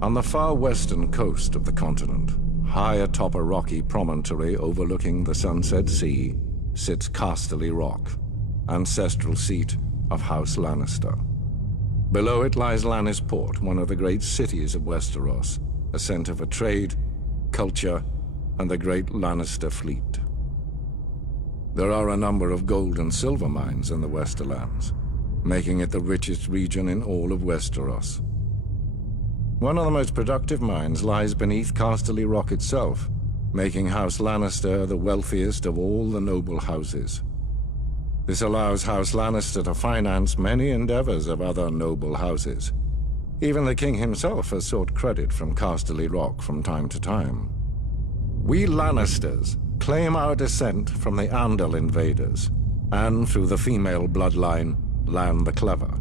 On the far western coast of the continent, high atop a rocky promontory overlooking the Sunset Sea, sits Casterly Rock, ancestral seat of House Lannister. Below it lies Lannisport, one of the great cities of Westeros, a center for trade, culture, and the great Lannister fleet. There are a number of gold and silver mines in the Westerlands, making it the richest region in all of Westeros. One of the most productive mines lies beneath Casterly Rock itself, making House Lannister the wealthiest of all the noble houses. This allows House Lannister to finance many endeavors of other noble houses. Even the king himself has sought credit from Casterly Rock from time to time. We Lannisters claim our descent from the Andal invaders, and through the female bloodline, Lann the Clever.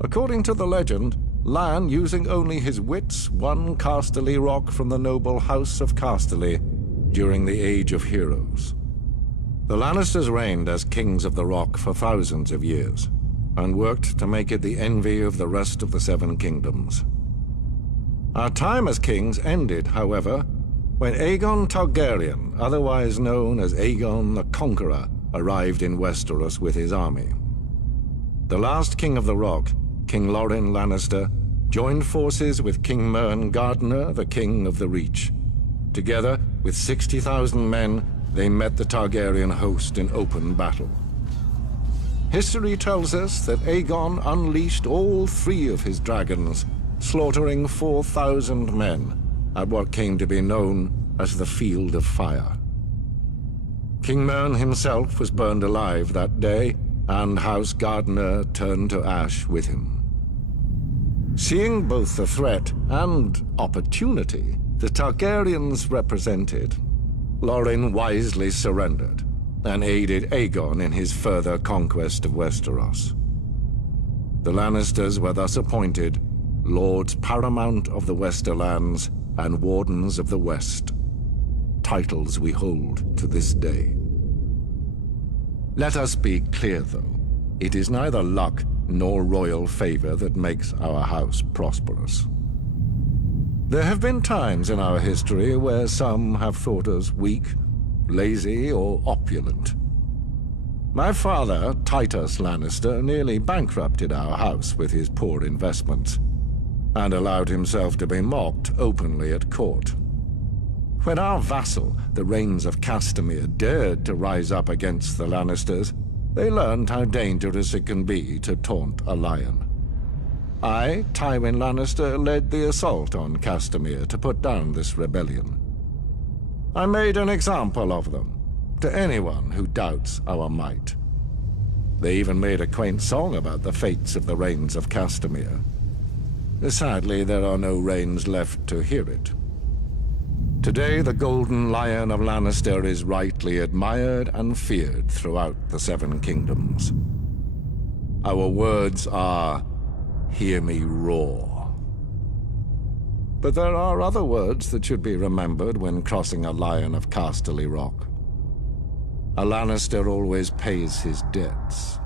According to the legend, Lann, using only his wits, won Casterly Rock from the noble House of Casterly during the Age of Heroes. The Lannisters reigned as kings of the Rock for thousands of years, and worked to make it the envy of the rest of the Seven Kingdoms. Our time as kings ended, however, when Aegon Targaryen, otherwise known as Aegon the Conqueror, arrived in Westeros with his army. The last king of the Rock, King Loren Lannister, joined forces with King Mern Gardener, the king of the Reach. Together, with 60,000 men, they met the Targaryen host in open battle. History tells us that Aegon unleashed all 3 of his dragons, slaughtering 4,000 men at what came to be known as the Field of Fire. King Mern himself was burned alive that day, and House Gardener turned to ash with him. Seeing both the threat and opportunity the Targaryens represented, Loren wisely surrendered and aided Aegon in his further conquest of Westeros. The Lannisters were thus appointed Lords Paramount of the Westerlands and Wardens of the West, titles we hold to this day. Let us be clear, though. It is neither luck nor royal favor that makes our house prosperous. There have been times in our history where some have thought us weak, lazy, or opulent. My father, Titus Lannister, nearly bankrupted our house with his poor investments, and allowed himself to be mocked openly at court. When our vassal, the Rains of Castamere, dared to rise up against the Lannisters, they learned how dangerous it can be to taunt a lion. I, Tywin Lannister, led the assault on Castamere to put down this rebellion. I made an example of them, to anyone who doubts our might. They even made a quaint song about the fates of the Rains of Castamere. Sadly, there are no Rains left to hear it. Today, the Golden Lion of Lannister is rightly admired and feared throughout the Seven Kingdoms. Our words are, "Hear me roar." But there are other words that should be remembered when crossing a Lion of Casterly Rock. A Lannister always pays his debts.